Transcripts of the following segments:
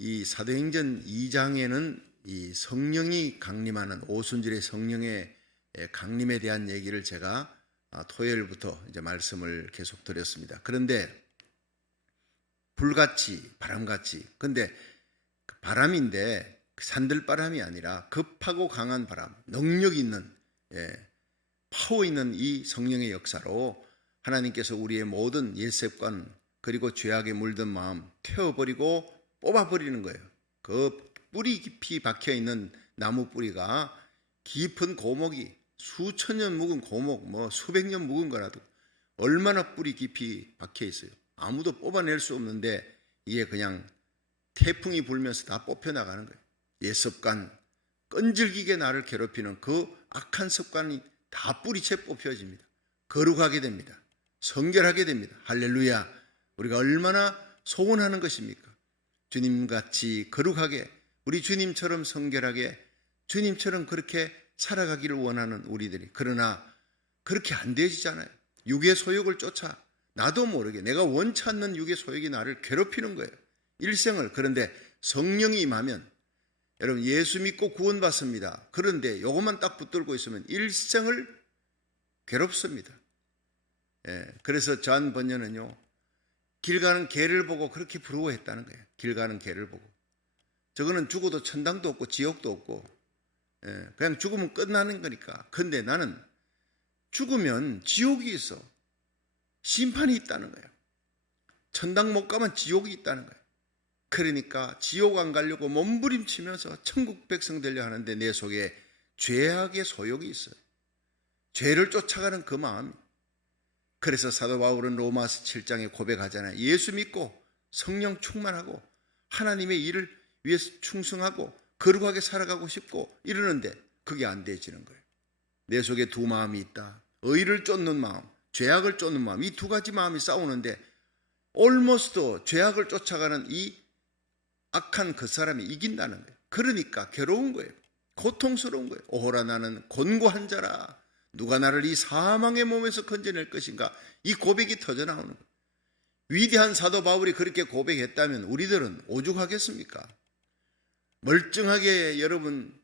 이 사도행전 2장에는 이 성령이 강림하는 오순절의 성령의 강림에 대한 얘기를 제가 토요일부터 이제 말씀을 계속 드렸습니다. 그런데 불같이 바람같이, 근데 바람인데 산들바람이 아니라 급하고 강한 바람, 능력 있는 파워 있는 이 성령의 역사로 하나님께서 우리의 모든 옛습관 그리고 죄악에 물든 마음 태워버리고 뽑아버리는 거예요. 그 뿌리 깊이 박혀있는 나무 뿌리가 깊은 고목이 수천 년 묵은 고목, 수백 년 묵은 거라도 얼마나 뿌리 깊이 박혀있어요. 아무도 뽑아낼 수 없는데 이게 그냥 태풍이 불면서 다 뽑혀나가는 거예요. 옛습관, 끈질기게 나를 괴롭히는 그 악한 습관이 다 뿌리채 뽑혀집니다. 거룩하게 됩니다. 성결하게 됩니다. 할렐루야. 우리가 얼마나 소원하는 것입니까? 주님같이 거룩하게, 우리 주님처럼 성결하게, 주님처럼 그렇게 살아가기를 원하는 우리들이. 그러나 그렇게 안 되지잖아요. 육의 소욕을 쫓아 나도 모르게 내가 원치 않는 육의 소욕이 나를 괴롭히는 거예요. 일생을. 그런데 성령이 임하면, 여러분 예수 믿고 구원받습니다. 그런데 이것만 딱 붙들고 있으면 일생을 괴롭습니다. 그래서 존 번연은요, 길 가는 개를 보고 그렇게 부러워했다는 거예요. 길 가는 개를 보고. 저거는 죽어도 천당도 없고 지옥도 없고 그냥 죽으면 끝나는 거니까. 근데 나는 죽으면 지옥이 있어. 심판이 있다는 거예요. 천당 못 가면 지옥이 있다는 거예요. 그러니까 지옥 안 가려고 몸부림치면서 천국 백성 되려 하는데 내 속에 죄악의 소욕이 있어요. 죄를 쫓아가는 그 마음이. 그래서 사도 바울은 로마서 7장에 고백하잖아요. 예수 믿고 성령 충만하고 하나님의 일을 위해서 충성하고 거룩하게 살아가고 싶고 이러는데 그게 안 되지는 거예요. 내 속에 두 마음이 있다. 의를 쫓는 마음, 죄악을 쫓는 마음. 이 두 가지 마음이 싸우는데 almost 죄악을 쫓아가는 이 악한 그 사람이 이긴다는 거예요. 그러니까 괴로운 거예요. 고통스러운 거예요. 오호라 나는 곤고한 자라. 누가 나를 이 사망의 몸에서 건져낼 것인가? 이 고백이 터져나오는 거예요. 위대한 사도 바울이 그렇게 고백했다면 우리들은 오죽하겠습니까? 멀쩡하게 여러분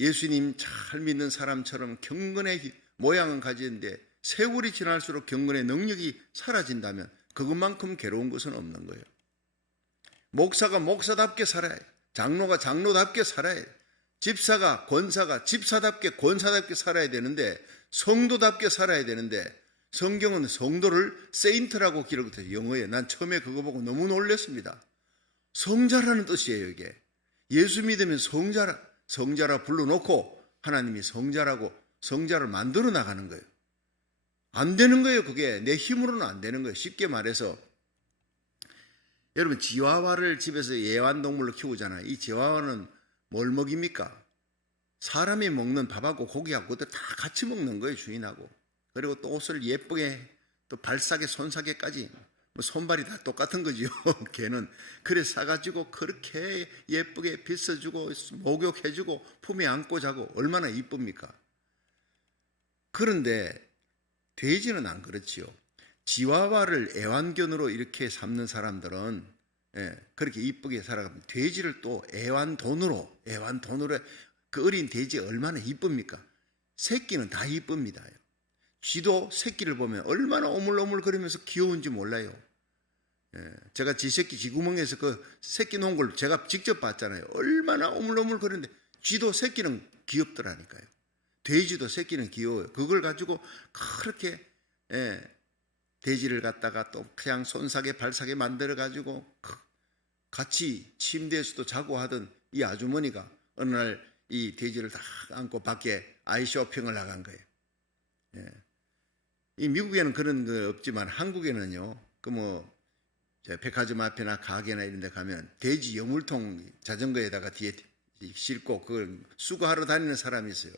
예수님 잘 믿는 사람처럼 경건의 모양은 가지는데 세월이 지날수록 경건의 능력이 사라진다면 그것만큼 괴로운 것은 없는 거예요. 목사가 목사답게 살아야 해요. 장로가 장로답게 살아야 해요. 집사가 권사가 집사답게 권사답게 살아야 되는데 성도답게 살아야 되는데 성경은 성도를 세인트라고 기록해요. 영어에. 난 처음에 그거 보고 너무 놀랐습니다. 성자라는 뜻이에요. 이게. 예수 믿으면 성자라 불러놓고 하나님이 성자라고 성자를 만들어 나가는 거예요. 안 되는 거예요. 그게 내 힘으로는 안 되는 거예요. 쉽게 말해서 여러분 지와와를 집에서 애완동물로 키우잖아요. 이 지와와는 뭘 먹입니까? 사람이 먹는 밥하고 고기하고 그것도 다 같이 먹는 거예요. 주인하고. 그리고 또 옷을 예쁘게 또 발사계 손사계까지 손발이 다 똑같은 거지요. 걔는 그래 사가지고 그렇게 예쁘게 빗어주고 목욕해주고 품에 안고 자고 얼마나 이쁩니까? 그런데 돼지는 안 그렇지요. 지와와를 애완견으로 이렇게 삼는 사람들은 그렇게 이쁘게 살아가면 돼지를 또 애완돈으로 그 어린 돼지 얼마나 이쁩니까? 새끼는 다 이쁩니다. 쥐도 새끼를 보면 얼마나 오물오물거리면서 귀여운지 몰라요. 제가 지 새끼 쥐구멍에서 그 새끼 놓은 걸 제가 직접 봤잖아요. 얼마나 오물오물거리는데 쥐도 새끼는 귀엽더라니까요. 돼지도 새끼는 귀여워요. 그걸 가지고 그렇게 돼지를 갖다가 또 그냥 손사계 발사계 만들어 가지고 같이 침대에서도 자고 하던 이 아주머니가 어느 날 이 돼지를 다 안고 밖에 아이 쇼핑을 나간 거예요. 이 미국에는 그런 거 없지만 한국에는요. 백화점 앞이나 가게나 이런 데 가면 돼지 여물통 자전거에다가 뒤에 싣고 그걸 수거하러 다니는 사람이 있어요.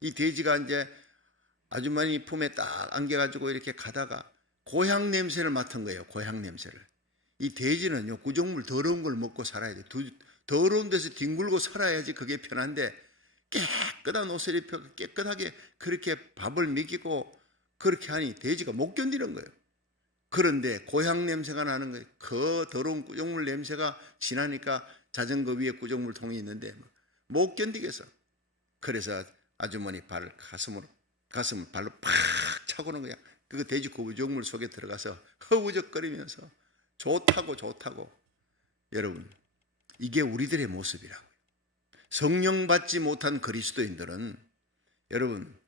이 돼지가 이제 아주머니 품에 딱 안겨가지고 이렇게 가다가 고향 냄새를 맡은 거예요. 고향 냄새를. 이 돼지는요, 구정물 더러운 걸 먹고 살아야 돼. 더러운 데서 뒹굴고 살아야지 그게 편한데 깨끗한 옷을 입혀 깨끗하게 그렇게 밥을 먹이고 그렇게 하니 돼지가 못 견디는 거예요. 그런데 고향 냄새가 나는 거예요. 그 더러운 구정물 냄새가 지나니까 자전거 위에 구정물 통이 있는데 못 견디겠어. 그래서 아주머니 가슴을 발로 팍 차고는 거야. 그 돼지 구정물 속에 들어가서 허우적거리면서 좋다고. 여러분, 이게 우리들의 모습이라고요. 성령 받지 못한 그리스도인들은, 여러분,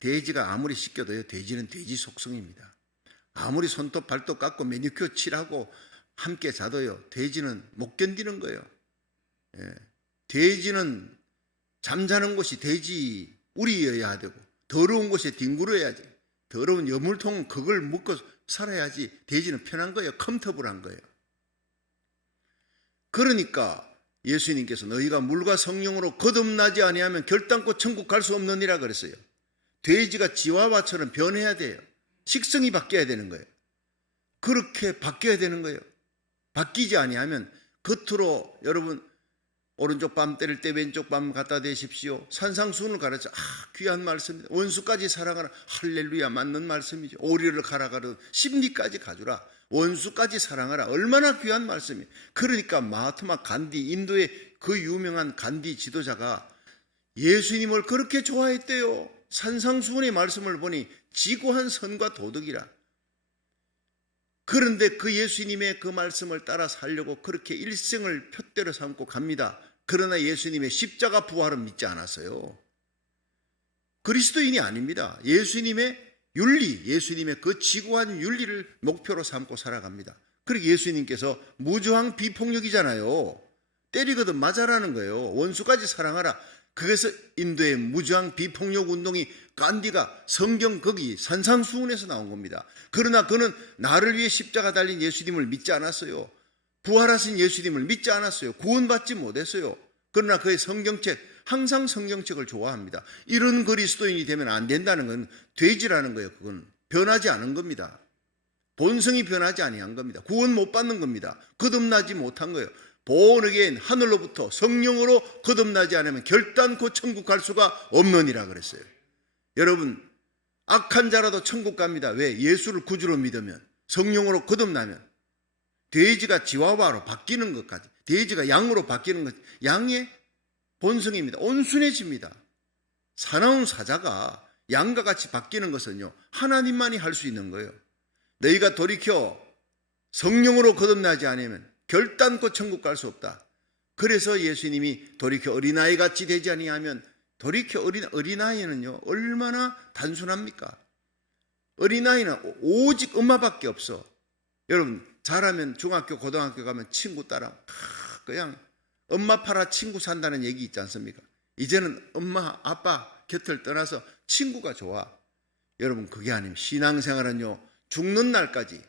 돼지가 아무리 씻겨도요, 돼지는 돼지 속성입니다. 아무리 손톱 발톱 깎고 매니큐어 칠하고 함께 자도요, 돼지는 못 견디는 거예요. 돼지는 잠자는 곳이 돼지 우리여야 되고, 더러운 곳에 뒹굴어야지. 더러운 여물통은 그걸 묶고 살아야지. 돼지는 편한 거예요. 컴터블한 거예요. 그러니까 예수님께서 너희가 물과 성령으로 거듭나지 아니하면 결단코 천국 갈 수 없느니라 그랬어요. 돼지가 지와와처럼 변해야 돼요. 식성이 바뀌어야 되는 거예요. 그렇게 바뀌어야 되는 거예요. 바뀌지 아니하면 겉으로 여러분 오른쪽 밤 때릴 때 왼쪽 밤 갖다 대십시오. 산상수훈을 가르쳐. 귀한 말씀입니다. 원수까지 사랑하라. 할렐루야, 맞는 말씀이죠. 오리를 갈아가르 심리까지 가주라. 원수까지 사랑하라. 얼마나 귀한 말씀이에요. 그러니까 마하트마 간디, 인도의 그 유명한 간디 지도자가 예수님을 그렇게 좋아했대요. 산상수훈의 말씀을 보니 지고한 선과 도덕이라. 그런데 그 예수님의 그 말씀을 따라 살려고 그렇게 일생을 푯대로 삼고 갑니다. 그러나 예수님의 십자가 부활은 믿지 않았어요. 그리스도인이 아닙니다. 예수님의 윤리, 예수님의 그 지고한 윤리를 목표로 삼고 살아갑니다. 그리고 예수님께서 무저항 비폭력이잖아요. 때리거든 맞아라는 거예요. 원수까지 사랑하라. 그래서 인도의 무저항 비폭력 운동이 간디가 성경 거기 산상수훈에서 나온 겁니다. 그러나 그는 나를 위해 십자가 달린 예수님을 믿지 않았어요. 부활하신 예수님을 믿지 않았어요. 구원받지 못했어요. 그러나 그의 성경책, 항상 성경책을 좋아합니다. 이런 그리스도인이 되면 안 된다는 건 돼지라는 거예요. 그건 변하지 않은 겁니다. 본성이 변하지 아니한 겁니다. 구원 못 받는 겁니다. 거듭나지 못한 거예요. 본어게인 하늘로부터 성령으로 거듭나지 않으면 결단코 천국 갈 수가 없느니라 그랬어요. 여러분, 악한 자라도 천국 갑니다. 왜? 예수를 구주로 믿으면, 성령으로 거듭나면. 돼지가 지와와로 바뀌는 것까지, 돼지가 양으로 바뀌는 것, 양의 본성입니다. 온순해집니다. 사나운 사자가 양과 같이 바뀌는 것은요, 하나님만이 할 수 있는 거예요. 너희가 돌이켜 성령으로 거듭나지 않으면 결단코 천국 갈 수 없다. 그래서 예수님이 돌이켜 어린아이 같이 되지 아니하면, 돌이켜 어린아이는요 얼마나 단순합니까? 어린아이는 오직 엄마밖에 없어. 여러분, 자라면 중학교 고등학교 가면 친구 따라 그냥 엄마 팔아 친구 산다는 얘기 있지 않습니까? 이제는 엄마 아빠 곁을 떠나서 친구가 좋아. 여러분, 그게 아니면 신앙생활은요 죽는 날까지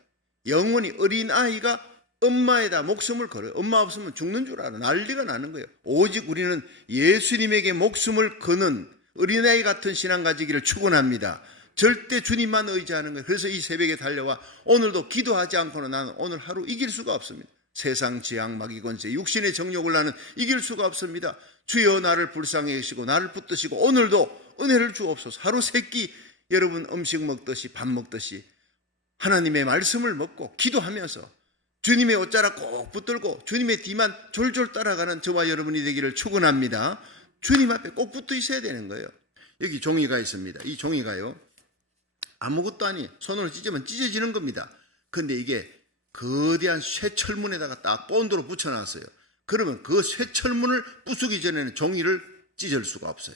영원히 어린아이가 엄마에다 목숨을 걸어요. 엄마 없으면 죽는 줄 알아. 난리가 나는 거예요. 오직 우리는 예수님에게 목숨을 거는 어린아이 같은 신앙 가지기를 축원합니다. 절대 주님만 의지하는 거예요. 그래서 이 새벽에 달려와 오늘도 기도하지 않고는 나는 오늘 하루 이길 수가 없습니다. 세상 재앙 마귀 권세 육신의 정욕을 나는 이길 수가 없습니다. 주여 나를 불쌍히 여기시고 나를 붙드시고 오늘도 은혜를 주옵소서. 하루 세끼 여러분 음식 먹듯이 밥 먹듯이 하나님의 말씀을 먹고 기도하면서 주님의 옷자락 꼭 붙들고 주님의 뒤만 졸졸 따라가는 저와 여러분이 되기를 축원합니다. 주님 앞에 꼭 붙어 있어야 되는 거예요. 여기 종이가 있습니다. 이 종이가요 아무것도 아니 손으로 찢으면 찢어지는 겁니다. 근데 이게 거대한 쇠철문에다가 딱 본드로 붙여놨어요. 그러면 그 쇠철문을 부수기 전에는 종이를 찢을 수가 없어요.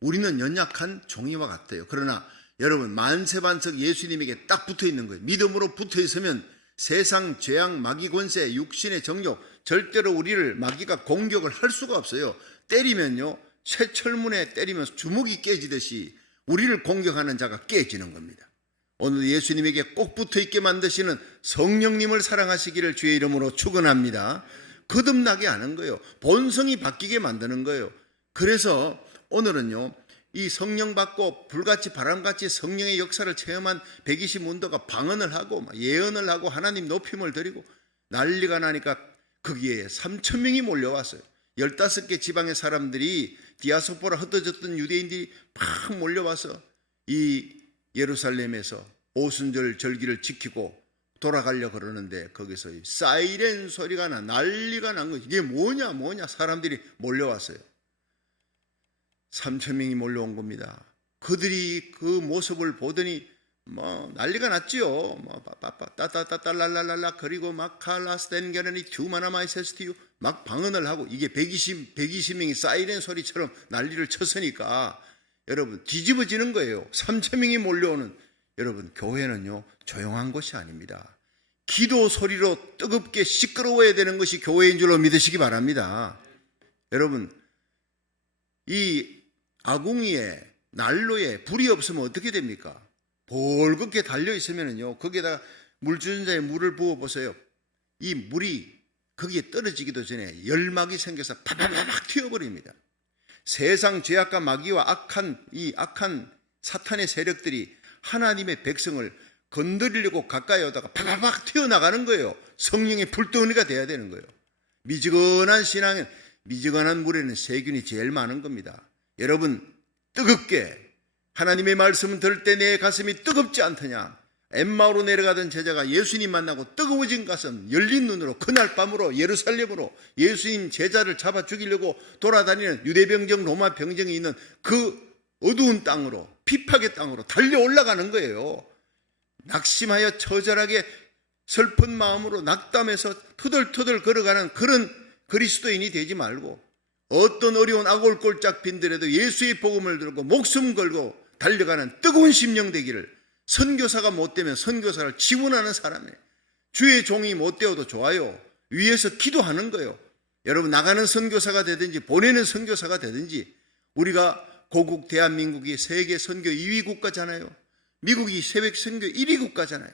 우리는 연약한 종이와 같아요. 그러나 여러분, 만세반석 예수님에게 딱 붙어 있는 거예요. 믿음으로 붙어 있으면 세상 죄악 마귀 권세 육신의 정욕 절대로 우리를 마귀가 공격을 할 수가 없어요. 때리면요 쇠철문에 때리면 주먹이 깨지듯이 우리를 공격하는 자가 깨지는 겁니다. 오늘 예수님에게 꼭 붙어 있게 만드시는 성령님을 사랑하시기를 주의 이름으로 축원합니다. 거듭나게 하는 거예요. 본성이 바뀌게 만드는 거예요. 그래서 오늘은요 이 성령 받고 불같이 바람같이 성령의 역사를 체험한 120문도가 방언을 하고 예언을 하고 하나님 높임을 드리고 난리가 나니까 거기에 3,000명이 몰려왔어요. 15개 지방의 사람들이 디아스포라 흩어졌던 유대인들이 팍 몰려와서 이 예루살렘에서 오순절 절기를 지키고 돌아가려 그러는데 거기서 사이렌 소리가 나 난리가 난 거지. 이게 뭐냐 사람들이 몰려왔어요. 3,000명이 몰려온 겁니다. 그들이 그 모습을 보더니 뭐 난리가 났지요. 뭐 따따따따랄랄랄라 그리고 막 칼라스텐게르니 튜마나마이세스티유 막 방언을 하고 이게 120명이 사이렌 소리처럼 난리를 쳤으니까 여러분 뒤집어지는 거예요. 3,000명이 몰려오는. 여러분 교회는요 조용한 곳이 아닙니다. 기도 소리로 뜨겁게 시끄러워야 되는 것이 교회인 줄로 믿으시기 바랍니다. 여러분 이 아궁이에 난로에 불이 없으면 어떻게 됩니까? 벌겋게 달려있으면요 거기에다가 물주전자에 물을 부어보세요. 이 물이 거기에 떨어지기도 전에 열막이 생겨서 파파파박 튀어버립니다. 세상 죄악과 마귀와 악한 사탄의 세력들이 하나님의 백성을 건드리려고 가까이 오다가 파파박 튀어나가는 거예요. 성령의 불덩이가 돼야 되는 거예요. 미지근한 신앙은 미지근한 물에는 세균이 제일 많은 겁니다. 여러분 뜨겁게 하나님의 말씀을 들을 때 내 가슴이 뜨겁지 않더냐. 엠마오로 내려가던 제자가 예수님 만나고 뜨거워진 가슴 열린 눈으로 그날 밤으로 예루살렘으로 예수님 제자를 잡아 죽이려고 돌아다니는 유대병정 로마 병정이 있는 그 어두운 땅으로 핍박의 땅으로 달려 올라가는 거예요. 낙심하여 처절하게 슬픈 마음으로 낙담해서 터덜터덜 걸어가는 그런 그리스도인이 되지 말고 어떤 어려운 아골골짝 빈들에도 예수의 복음을 들고 목숨 걸고 달려가는 뜨거운 심령 되기를. 선교사가 못되면 선교사를 지원하는 사람이에요. 주의 종이 못되어도 좋아요. 위에서 기도하는 거예요. 여러분 나가는 선교사가 되든지 보내는 선교사가 되든지 우리가 고국 대한민국이 세계 선교 2위 국가잖아요. 미국이 세계 선교 1위 국가잖아요.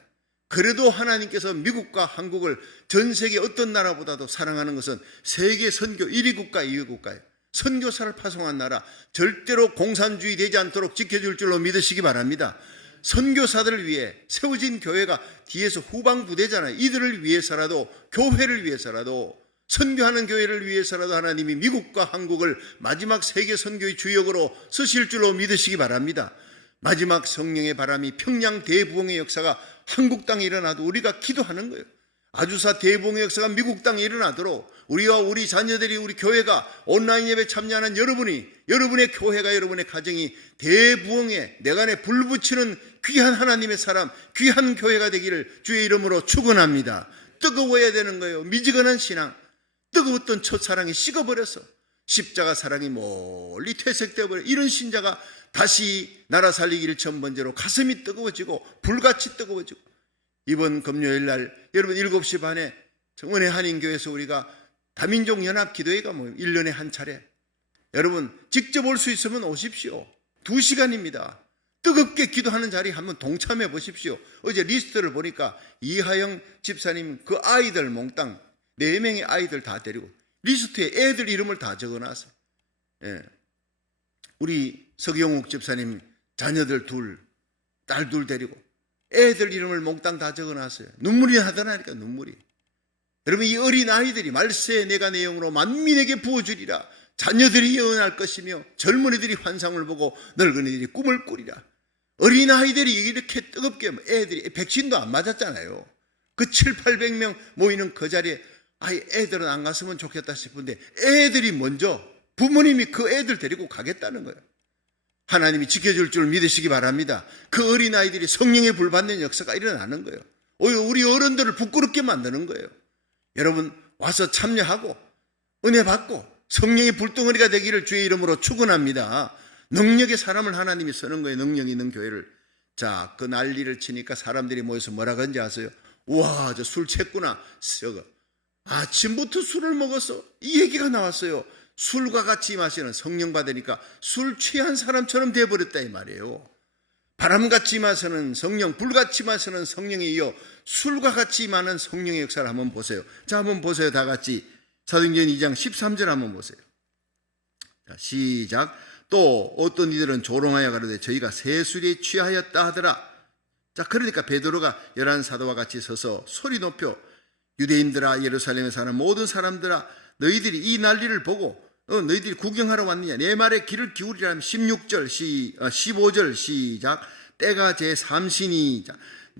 그래도 하나님께서 미국과 한국을 전 세계 어떤 나라보다도 사랑하는 것은 세계 선교 1위 국가, 2위 국가예요. 선교사를 파송한 나라 절대로 공산주의 되지 않도록 지켜줄 줄로 믿으시기 바랍니다. 선교사들을 위해 세워진 교회가 뒤에서 후방부대잖아요. 이들을 위해서라도 교회를 위해서라도 선교하는 교회를 위해서라도 하나님이 미국과 한국을 마지막 세계 선교의 주역으로 쓰실 줄로 믿으시기 바랍니다. 마지막 성령의 바람이 평양 대부흥의 역사가 한국 땅에 일어나도 우리가 기도하는 거예요. 아주사 대부흥의 역사가 미국 땅에 일어나도록 우리와 우리 자녀들이 우리 교회가 온라인 예배 참여하는 여러분의 교회가 여러분의 가정이 대부흥에 내간에 불붙이는 귀한 하나님의 사람 귀한 교회가 되기를 주의 이름으로 축원합니다. 뜨거워야 되는 거예요. 미지근한 신앙 뜨거웠던 첫사랑이 식어버려서 십자가 사랑이 멀리 퇴색되어 버려 이런 신자가 다시 나라 살리기 1,000번째로 가슴이 뜨거워지고 불같이 뜨거워지고 이번 금요일 날 여러분 7시 반에 정원의 한인교회에서 우리가 다민족 연합 기도회가 1년에 한 차례 여러분 직접 올 수 있으면 오십시오. 2시간입니다. 뜨겁게 기도하는 자리 한번 동참해 보십시오. 어제 리스트를 보니까 이하영 집사님 그 아이들 몽땅 4명의 아이들 다 데리고 리스트에 애들 이름을 다 적어놨어요. 예. 우리 서경욱 집사님 자녀들 딸 둘 데리고 애들 이름을 몽땅 다 적어놨어요. 눈물이 나더라니까 눈물이. 여러분 이 어린 아이들이 말세에 내가 내 영으로 만민에게 부어주리라. 자녀들이 예언할 것이며 젊은이들이 환상을 보고 늙은이들이 꿈을 꾸리라. 어린 아이들이 이렇게 뜨겁게 애들이 백신도 안 맞았잖아요. 그 700~800명 모이는 그 자리에 애들은 안 갔으면 좋겠다 싶은데 애들이 먼저 부모님이 그 애들 데리고 가겠다는 거예요. 하나님이 지켜줄 줄 믿으시기 바랍니다. 그 어린아이들이 성령의 불 받는 역사가 일어나는 거예요. 오히려 우리 어른들을 부끄럽게 만드는 거예요. 여러분 와서 참여하고 은혜 받고 성령의 불덩어리가 되기를 주의 이름으로 축원합니다. 능력의 사람을 하나님이 쓰는 거예요. 능력 있는 교회를. 자, 그 난리를 치니까 사람들이 모여서 뭐라 그런지 아세요? 우와, 저 술 취했구나. 아침부터 술을 먹었어. 이 얘기가 나왔어요. 술과 같이 마시는 성령 받으니까 술 취한 사람처럼 돼버렸다 이 말이에요. 바람같이 마시는 성령, 불같이 마시는 성령에 이어 술과 같이 임하는 성령의 역사를 한번 보세요. 자, 한번 보세요. 다 같이 사도행전 2장 13절 한번 보세요. 자, 시작. 또 어떤 이들은 조롱하여 가로되 저희가 새술에 취하였다 하더라. 자, 그러니까 베드로가 11 사도와 같이 서서 소리 높여 유대인들아 예루살렘에 사는 모든 사람들아 너희들이 이 난리를 보고 너희들이 구경하러 왔느냐 내 말에 귀를 기울이라 하면 15절 시작. 때가 제3신이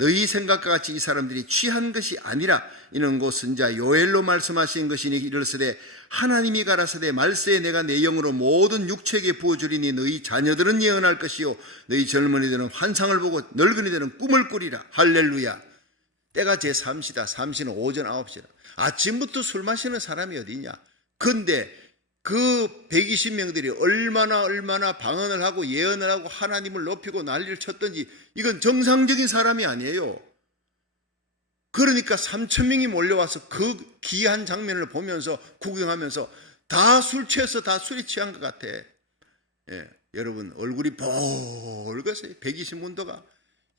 너희 생각과 같이 이 사람들이 취한 것이 아니라 이는 곧 선지자 요엘로 말씀하신 것이니 이르시되 하나님이 가라사대 말세에 내가 내 영으로 모든 육체에게 부어주리니 너희 자녀들은 예언할 것이요 너희 젊은이들은 환상을 보고 늙은이들은 꿈을 꾸리라. 할렐루야. 때가 제3시다. 3시는 오전 9시다. 아침부터 술 마시는 사람이 어디 있냐. 근데 그 120명들이 얼마나 방언을 하고 예언을 하고 하나님을 높이고 난리를 쳤던지 이건 정상적인 사람이 아니에요. 그러니까 3,000명이 몰려와서 그 귀한 장면을 보면서 구경하면서 다 술 취해서 다 술이 취한 것 같아. 예, 여러분 얼굴이 붉었어요. 120문도가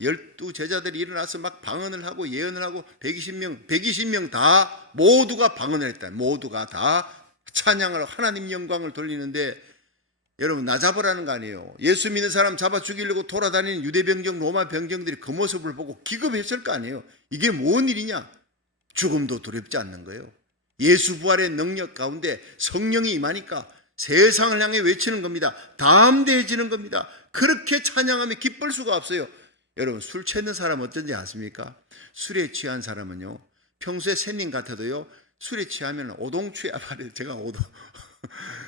12제자들이 일어나서 막 방언을 하고 예언을 하고 120명 다 모두가 방언을 했다. 모두가 다 찬양을 하나님 영광을 돌리는데 여러분 나 잡으라는 거 아니에요. 예수 믿는 사람 잡아 죽이려고 돌아다니는 유대병정 로마 병정들이 그 모습을 보고 기겁했을 거 아니에요. 이게 뭔 일이냐. 죽음도 두렵지 않는 거예요. 예수 부활의 능력 가운데 성령이 임하니까 세상을 향해 외치는 겁니다. 담대해지는 겁니다. 그렇게 찬양하며 기쁠 수가 없어요. 여러분 술 취한 사람 어떤지 아십니까? 술에 취한 사람은요 평소에 샌님 같아도요 술에 취하면 오동취해 말이에요. 제가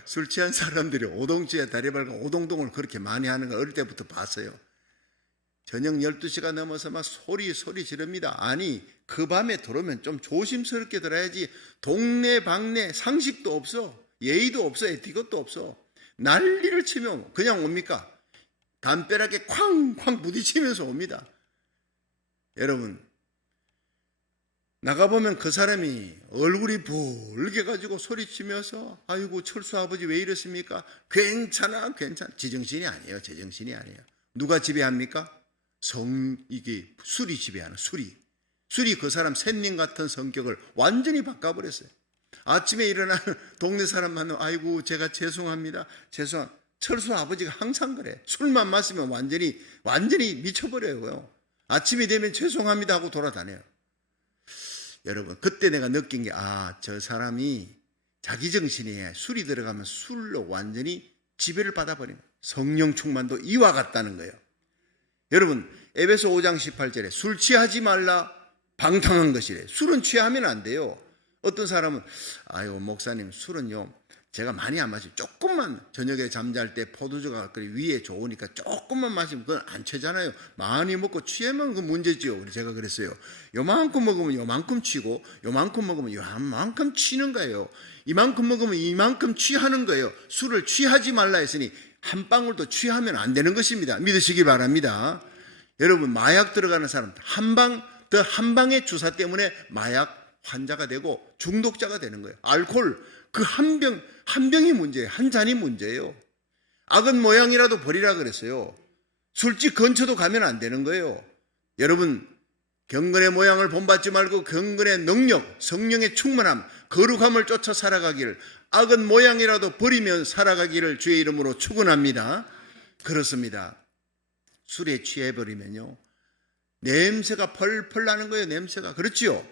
술 취한 사람들이 오동취해 다리발과 오동동을 그렇게 많이 하는 걸 어릴 때부터 봤어요. 저녁 12시가 넘어서 막 소리 지릅니다. 아니 그 밤에 들어오면 좀 조심스럽게 들어야지. 동네 방네 상식도 없어. 예의도 없어. 에티것도 없어. 난리를 치면 그냥 옵니까? 담벼락에 쾅쾅 부딪히면서 옵니다. 여러분 나가보면 그 사람이 얼굴이 붉게가지고 소리치면서 아이고 철수 아버지 왜 이러십니까? 괜찮아. 제정신이 아니에요. 제정신이 아니에요. 누가 지배합니까? 이게 술이 지배하는 술이 그 사람 샌님 같은 성격을 완전히 바꿔버렸어요. 아침에 일어나는 동네 사람 만나면 아이고 제가 죄송합니다. 철수 아버지가 항상 그래. 술만 마시면 완전히 미쳐버려요. 아침이 되면 죄송합니다 하고 돌아다녀요. 여러분 그때 내가 느낀 게 저 사람이 자기 정신에 술이 들어가면 술로 완전히 지배를 받아버리는 성령 충만도 이와 같다는 거예요. 여러분 에베소 5장 18절에 술 취하지 말라 방탕한 것이래. 술은 취하면 안 돼요. 어떤 사람은 아유 목사님 술은요 제가 많이 안 마시고 조금만 저녁에 잠잘 때 포도주가 위에 좋으니까 조금만 마시면 그건 안 취잖아요. 많이 먹고 취하면 그 문제지요. 그래서 제가 그랬어요. 요만큼 먹으면 요만큼 취고 요만큼 먹으면 요만큼 취는 거예요. 이만큼 먹으면 이만큼 취하는 거예요. 술을 취하지 말라 했으니 한 방울도 취하면 안 되는 것입니다. 믿으시기 바랍니다. 여러분 마약 들어가는 사람 한 방의 주사 때문에 마약 환자가 되고 중독자가 되는 거예요. 알코올 그 한 병이 문제예요. 한 잔이 문제예요. 악은 모양이라도 버리라 그랬어요. 술집 근처도 가면 안 되는 거예요. 여러분 경건의 모양을 본받지 말고 경건의 능력, 성령의 충만함, 거룩함을 쫓아 살아가기를 악은 모양이라도 버리면 살아가기를 주의 이름으로 축원합니다. 그렇습니다. 술에 취해버리면요 냄새가 펄펄 나는 거예요. 냄새가. 그렇지요?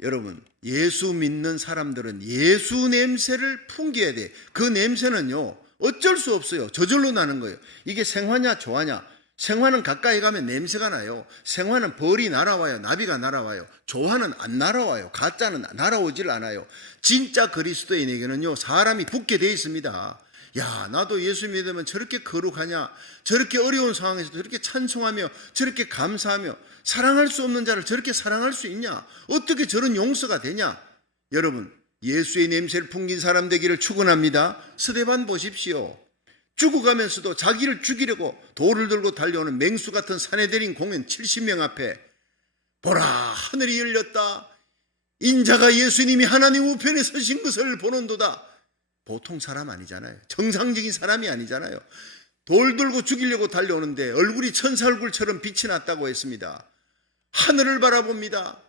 여러분 예수 믿는 사람들은 예수 냄새를 풍겨야 돼. 그 냄새는요 어쩔 수 없어요. 저절로 나는 거예요. 이게 생화냐 조화냐. 생화는 가까이 가면 냄새가 나요. 생화는 벌이 날아와요. 나비가 날아와요. 조화는 안 날아와요. 가짜는 날아오질 않아요. 진짜 그리스도인에게는요 사람이 붙게 돼 있습니다. 야 나도 예수 믿으면 저렇게 거룩하냐. 저렇게 어려운 상황에서 저렇게 찬송하며 저렇게 감사하며 사랑할 수 없는 자를 저렇게 사랑할 수 있냐. 어떻게 저런 용서가 되냐. 여러분 예수의 냄새를 풍긴 사람 되기를 축원합니다. 스데반 보십시오. 죽어가면서도 자기를 죽이려고 돌을 들고 달려오는 맹수 같은 산헤드린 공연 70명 앞에 보라 하늘이 열렸다. 인자가 예수님이 하나님 우편에 서신 것을 보는도다. 보통 사람 아니잖아요. 정상적인 사람이 아니잖아요. 돌 들고 죽이려고 달려오는데 얼굴이 천사 얼굴처럼 빛이 났다고 했습니다. 하늘을 바라봅니다.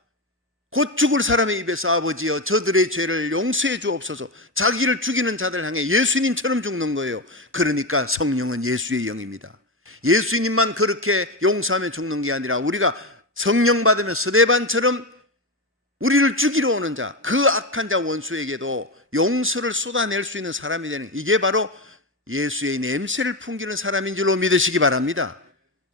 곧 죽을 사람의 입에서 아버지여 저들의 죄를 용서해 주옵소서. 자기를 죽이는 자들 향해 예수님처럼 죽는 거예요. 그러니까 성령은 예수의 영입니다. 예수님만 그렇게 용서하면 죽는 게 아니라 우리가 성령 받으면 스데반처럼 우리를 죽이러 오는 자, 그 악한 자 원수에게도 용서를 쏟아낼 수 있는 사람이 되는, 이게 바로 예수의 냄새를 풍기는 사람인 줄로 믿으시기 바랍니다.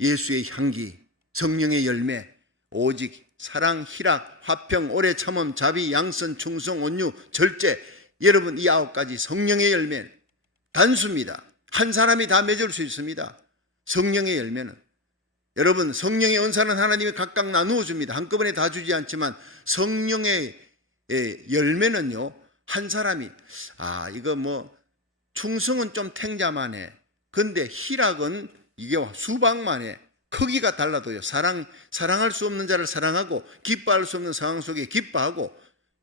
예수의 향기, 성령의 열매, 오직 사랑, 희락, 화평, 오래 참음, 자비, 양선, 충성, 온유, 절제. 여러분, 이 9가지 성령의 열매 단수입니다. 한 사람이 다 맺을 수 있습니다. 성령의 열매는. 여러분, 성령의 은사는 하나님이 각각 나누어 줍니다. 한꺼번에 다 주지 않지만 성령의 열매는요, 한 사람이 이거 뭐 충성은 좀 탱자만해. 근데 희락은 이게 수박만해. 크기가 달라도요. 사랑할 수 없는 자를 사랑하고 기뻐할 수 없는 상황 속에 기뻐하고,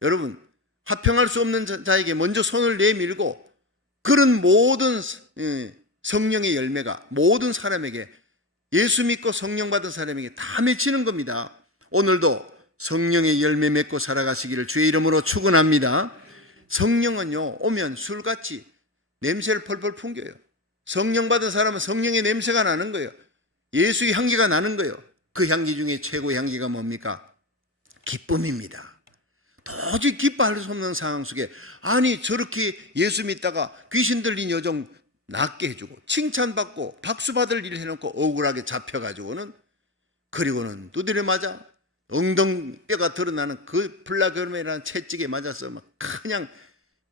여러분, 화평할 수 없는 자에게 먼저 손을 내밀고, 그런 모든 성령의 열매가 모든 사람에게, 예수 믿고 성령 받은 사람에게 다 맺히는 겁니다. 오늘도 성령의 열매 맺고 살아가시기를 주의 이름으로 축원합니다. 성령은요, 오면 술같이 냄새를 펄펄 풍겨요. 성령 받은 사람은 성령의 냄새가 나는 거예요. 예수의 향기가 나는 거예요. 그 향기 중에 최고의 향기가 뭡니까? 기쁨입니다. 도저히 기뻐할 수 없는 상황 속에, 아니 저렇게 예수 믿다가 귀신 들린 여종 낫게 해주고 칭찬받고 박수 받을 일을 해놓고 억울하게 잡혀가지고는, 그리고는 두드려 맞아 엉덩뼈가 드러나는 그 플라그름이라는 채찍에 맞아서 막 그냥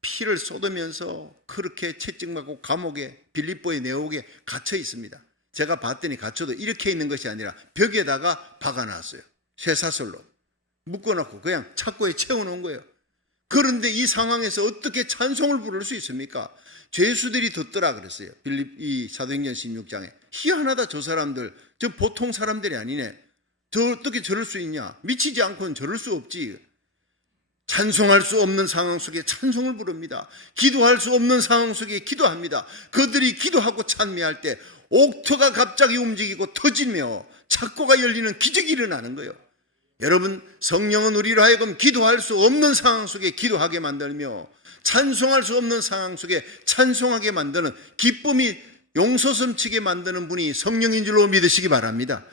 피를 쏟으면서 그렇게 채찍맞고 감옥에 빌립보의 내옥에 갇혀 있습니다. 제가 봤더니 갇혀도 이렇게 있는 것이 아니라 벽에다가 박아놨어요. 쇠사슬로 묶어놓고 그냥 착고에 채워놓은 거예요. 그런데 이 상황에서 어떻게 찬송을 부를 수 있습니까? 죄수들이 듣더라 그랬어요. 이 사도행전 16장에. 희한하다, 저 사람들, 저 보통 사람들이 아니네. 저 어떻게 저럴 수 있냐? 미치지 않고는 저럴 수 없지. 찬송할 수 없는 상황 속에 찬송을 부릅니다. 기도할 수 없는 상황 속에 기도합니다. 그들이 기도하고 찬미할 때 옥토가 갑자기 움직이고 터지며 착고가 열리는 기적이 일어나는 거예요. 여러분, 성령은 우리로 하여금 기도할 수 없는 상황 속에 기도하게 만들며 찬송할 수 없는 상황 속에 찬송하게 만드는, 기쁨이 용솟음치게 만드는 분이 성령인 줄로 믿으시기 바랍니다.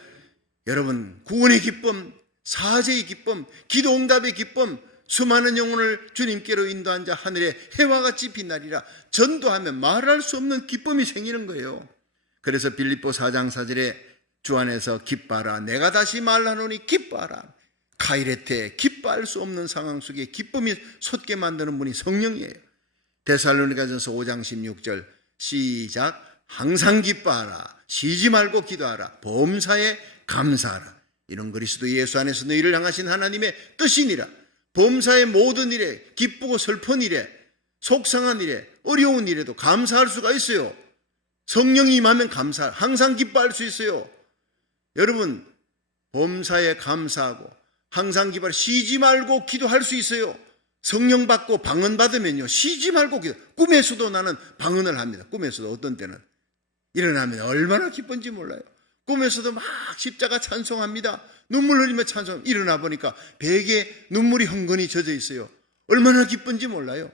여러분, 구원의 기쁨, 사죄의 기쁨, 기도 응답의 기쁨, 수많은 영혼을 주님께로 인도한 자 하늘에 해와 같이 빛나리라. 전도하면 말할 수 없는 기쁨이 생기는 거예요. 그래서 빌립보 4장 4절에 주 안에서 기뻐하라, 내가 다시 말하노니 기뻐하라. 카이레테, 기뻐할 수 없는 상황 속에 기쁨이 솟게 만드는 분이 성령이에요. 데살로니가전서 5장 16절 시작. 항상 기뻐하라, 쉬지 말고 기도하라, 범사에 감사하라. 이런 그리스도 예수 안에서 너희를 향하신 하나님의 뜻이니라. 범사의 모든 일에, 기쁘고 슬픈 일에, 속상한 일에, 어려운 일에도 감사할 수가 있어요. 성령이 임하면 항상 기뻐할 수 있어요. 여러분, 범사에 감사하고 항상 기뻐하라, 쉬지 말고 기도할 수 있어요. 성령 받고 방언 받으면요, 쉬지 말고 기도. 꿈에서도 나는 방언을 합니다. 꿈에서도 어떤 때는 일어나면 얼마나 기쁜지 몰라요. 꿈에서도 막 십자가 찬송합니다. 눈물 흘리며 찬송. 일어나 보니까 베개에 눈물이 흥건히 젖어 있어요. 얼마나 기쁜지 몰라요.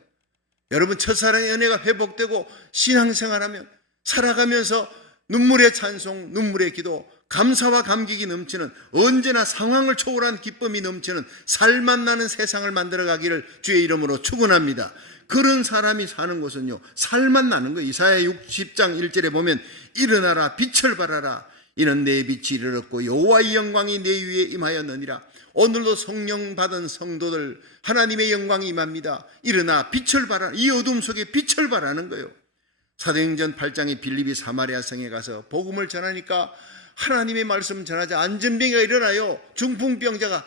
여러분, 첫사랑의 은혜가 회복되고 신앙생활하면, 살아가면서 눈물의 찬송, 눈물의 기도, 감사와 감격이 넘치는, 언제나 상황을 초월한 기쁨이 넘치는 살맛 나는 세상을 만들어가기를 주의 이름으로 축원합니다. 그런 사람이 사는 곳은요, 살맛 나는 거예요. 이사야 60장 1절에 보면 일어나라, 빛을 발하라, 이는 내 빛이 이르렀고 여호와의 영광이 내 위에 임하였느니라. 오늘도 성령 받은 성도들, 하나님의 영광이 임합니다. 일어나 빛을 발하라. 이 어둠 속에 빛을 발하는 거예요. 사도행전 8장에 빌립이 사마리아 성에 가서 복음을 전하니까 하나님의 말씀을 전하자 안전병이가 일어나요. 중풍병자가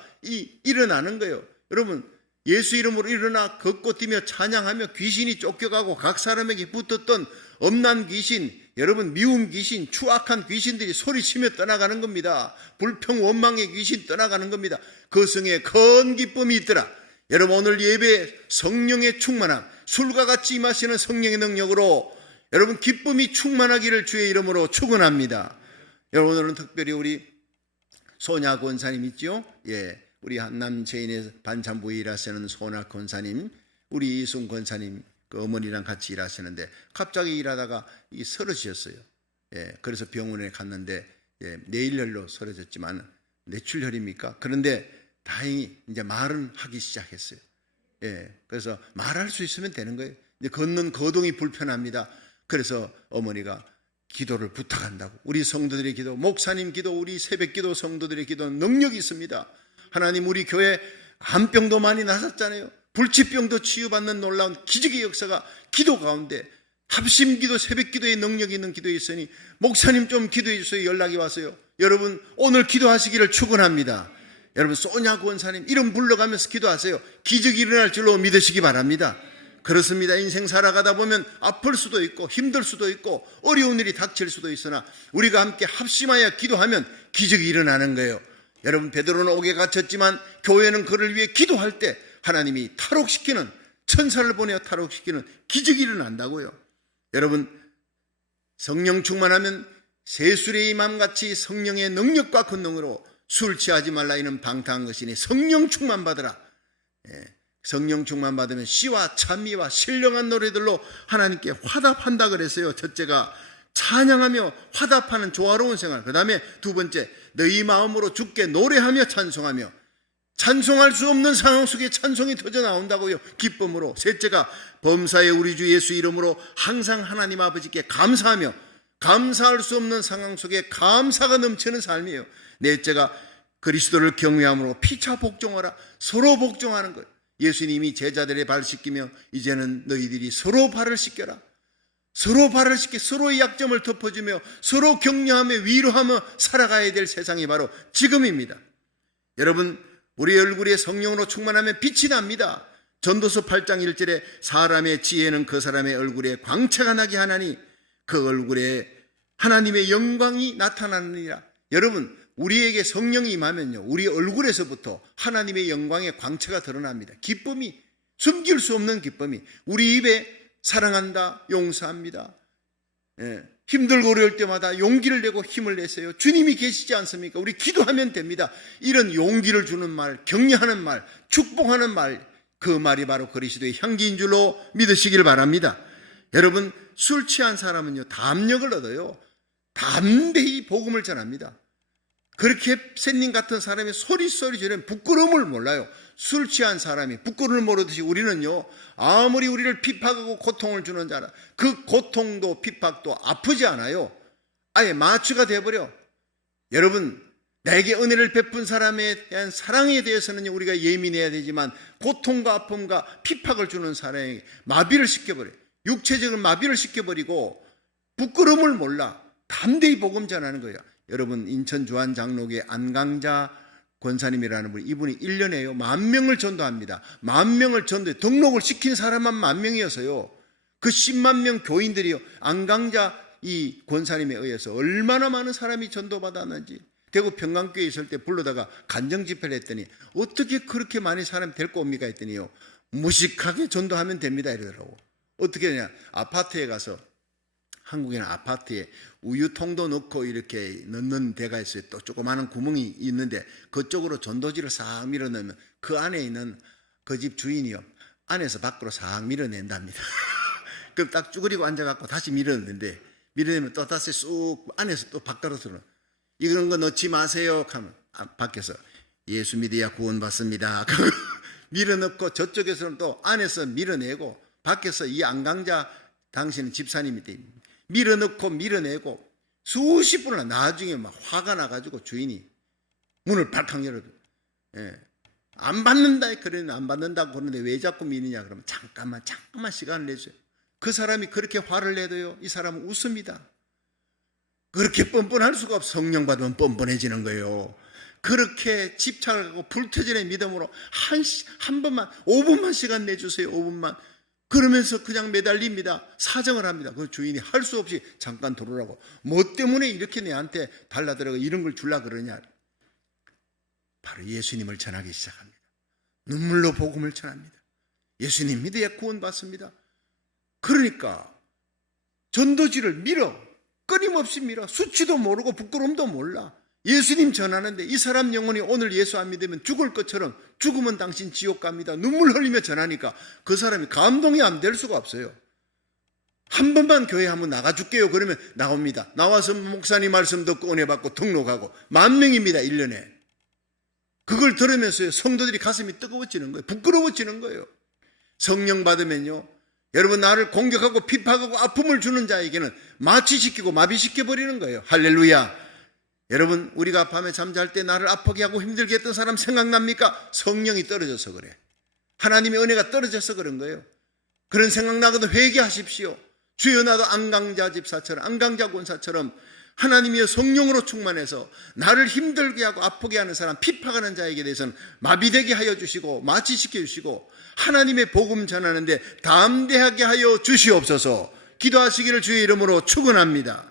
일어나는 거예요. 여러분, 예수 이름으로 일어나 걷고 뛰며 찬양하며 귀신이 쫓겨가고 각 사람에게 붙었던 엄난 귀신, 여러분 미움 귀신, 추악한 귀신들이 소리치며 떠나가는 겁니다. 불평 원망의 귀신 떠나가는 겁니다. 그 성에 큰 기쁨이 있더라. 여러분, 오늘 예배 성령의 충만함, 술과 같이 임하시는 성령의 능력으로 여러분 기쁨이 충만하기를 주의 이름으로 축원합니다. 여러분, 오늘은 특별히 우리 소냐 권사님 있죠? 예, 우리 한남 제인의 반찬부에 일하시는 소냐 권사님, 우리 이순 권사님 그 어머니랑 같이 일하시는데 갑자기 일하다가 쓰러지셨어요. 예, 그래서 병원에 갔는데 내일혈로 쓰러졌지만 뇌출혈입니까? 그런데 다행히 이제 말은 하기 시작했어요. 예, 그래서 말할 수 있으면 되는 거예요. 이제 걷는 거동이 불편합니다. 그래서 어머니가 기도를 부탁한다고. 우리 성도들의 기도, 목사님 기도, 우리 새벽기도 성도들의 기도는 능력이 있습니다. 하나님, 우리 교회 암병도 많이 나섰잖아요. 불치병도 치유받는 놀라운 기적의 역사가 기도 가운데, 합심기도, 새벽기도의 능력이 있는 기도에 있으니 목사님 좀 기도해 주세요. 연락이 왔어요. 여러분 오늘 기도하시기를 축원합니다. 여러분 소냐 권사님 이름 불러가면서 기도하세요. 기적이 일어날 줄로 믿으시기 바랍니다. 그렇습니다. 인생 살아가다 보면 아플 수도 있고 힘들 수도 있고 어려운 일이 닥칠 수도 있으나 우리가 함께 합심하여 기도하면 기적이 일어나는 거예요. 여러분, 베드로는 옥에 갇혔지만 교회는 그를 위해 기도할 때 하나님이 탈옥시키는, 천사를 보내어 탈옥시키는 기적이 일어난다고요. 여러분, 성령 충만하면 세술의 맘같이 성령의 능력과 권능으로 술 취하지 말라 이는 방탕한 것이니 성령 충만 받으라. 성령 충만 받으면 시와 찬미와 신령한 노래들로 하나님께 화답한다 그랬어요. 첫째가 찬양하며 화답하는 조화로운 생활. 그 다음에 두 번째, 너희 마음으로 주께 노래하며 찬송하며, 찬송할 수 없는 상황 속에 찬송이 터져 나온다고요. 기쁨으로. 셋째가 범사의 우리 주 예수 이름으로 항상 하나님 아버지께 감사하며, 감사할 수 없는 상황 속에 감사가 넘치는 삶이에요. 넷째가 그리스도를 경외함으로 피차 복종하라. 서로 복종하는 거예요. 예수님이 제자들의 발 씻기며 이제는 너희들이 서로 발을 씻겨라. 서로 발을 씻겨 서로의 약점을 덮어주며 서로 격려하며 위로하며 살아가야 될 세상이 바로 지금입니다. 여러분, 우리 얼굴에 성령으로 충만하면 빛이 납니다. 전도서 8장 1절에 사람의 지혜는 그 사람의 얼굴에 광채가 나게 하나니 그 얼굴에 하나님의 영광이 나타나느니라. 여러분, 우리에게 성령이 임하면요, 우리 얼굴에서부터 하나님의 영광의 광채가 드러납니다. 기쁨이, 숨길 수 없는 기쁨이. 우리 입에 사랑한다, 용서합니다, 힘들고 어려울 때마다 용기를 내고 힘을 내세요. 주님이 계시지 않습니까? 우리 기도하면 됩니다. 이런 용기를 주는 말, 격려하는 말, 축복하는 말, 그 말이 바로 그리스도의 향기인 줄로 믿으시길 바랍니다. 여러분, 술 취한 사람은요, 담력을 얻어요. 담대히 복음을 전합니다. 그렇게 샌님 같은 사람이 소리소리 지르면 부끄러움을 몰라요. 술 취한 사람이 부끄러움을 모르듯이 우리는요, 아무리 우리를 핍박하고 고통을 주는 자라 그 고통도 핍박도 아프지 않아요. 아예 마취가 돼버려. 여러분, 나에게 은혜를 베푼 사람에 대한 사랑에 대해서는 우리가 예민해야 되지만 고통과 아픔과 핍박을 주는 사람에게 마비를 시켜버려요. 육체적인 마비를 시켜버리고 부끄러움을 몰라 담대히 복음 전하는 거예요. 여러분, 인천 주한 장로교회 안강자 권사님이라는 분, 이분이 1년에요 10,000명을 전도합니다. 10,000명을 전도해 등록을 시킨 사람만 10,000명이어서요 그 10만 명 교인들이요 안강자 이 권사님에 의해서 얼마나 많은 사람이 전도받았는지. 대구 평강교회에 있을 때 불러다가 간정집회를 했더니 어떻게 그렇게 많은 사람이 데리고 옵니까 했더니요, 무식하게 전도하면 됩니다 이러더라고. 어떻게 되냐, 아파트에 가서, 한국에는 아파트에 우유통도 넣고 이렇게 넣는 데가 있어요. 또 조그마한 구멍이 있는데 그쪽으로 전도지를 싹 밀어넣으면 그 안에 있는 그 집 주인이요, 안에서 밖으로 싹 밀어낸답니다. 그럼 딱 쭈그리고 앉아갖고 다시 밀어넣는데, 밀어내면 또 다시 쑥 안에서 또 바깥으로 들어. 이런 거 넣지 마세요 하면 밖에서 예수 믿어야 구원받습니다. 밀어넣고 저쪽에서는 또 안에서 밀어내고, 밖에서 이 안강자 당신은 집사님이 돼 밀어넣고 밀어내고 수십 분을 나중에 막 화가 나가지고 주인이 문을 발칵 열어도 안 받는다. 그러는 안 받는다고 그러는데 왜 자꾸 미느냐 그러면 잠깐만 시간을 내줘요. 그 사람이 그렇게 화를 내도요, 이 사람은 웃습니다. 그렇게 뻔뻔할 수가 없어. 성령 받으면 뻔뻔해지는 거예요. 그렇게 집착을 하고 불태전의 믿음으로 한 번만 5분만 시간 내주세요. 5분만. 그러면서 그냥 매달립니다. 사정을 합니다. 그 주인이 할 수 없이 잠깐 들어오라고. 뭐 때문에 이렇게 내한테 달라들어가 이런 걸 줄라 그러냐. 바로 예수님을 전하기 시작합니다. 눈물로 복음을 전합니다. 예수님 믿어야 구원받습니다. 그러니까 전도지를 밀어, 끊임없이 밀어. 수치도 모르고 부끄러움도 몰라. 예수님 전하는데 이 사람 영혼이 오늘 예수 안 믿으면 죽을 것처럼, 죽으면 당신 지옥 갑니다. 눈물 흘리며 전하니까 그 사람이 감동이 안 될 수가 없어요. 한 번만 교회 한번 나가줄게요 그러면 나옵니다. 나와서 목사님 말씀 듣고 은혜 받고 등록하고 10,000명입니다 1년에. 그걸 들으면서요 성도들이 가슴이 뜨거워지는 거예요. 부끄러워지는 거예요. 성령 받으면요 여러분, 나를 공격하고 비판하고 아픔을 주는 자에게는 마취시키고 마비시켜버리는 거예요. 할렐루야. 여러분, 우리가 밤에 잠잘 때 나를 아프게 하고 힘들게 했던 사람 생각납니까? 성령이 떨어져서 그래. 하나님의 은혜가 떨어져서 그런 거예요. 그런 생각나거든 회개하십시오. 주여, 나도 안강자 집사처럼, 안강자 권사처럼 하나님이여 성령으로 충만해서 나를 힘들게 하고 아프게 하는 사람, 핍박하는 자에게 대해서는 마비되게 하여 주시고 마취시켜 주시고 하나님의 복음 전하는데 담대하게 하여 주시옵소서. 기도하시기를 주의 이름으로 축원합니다.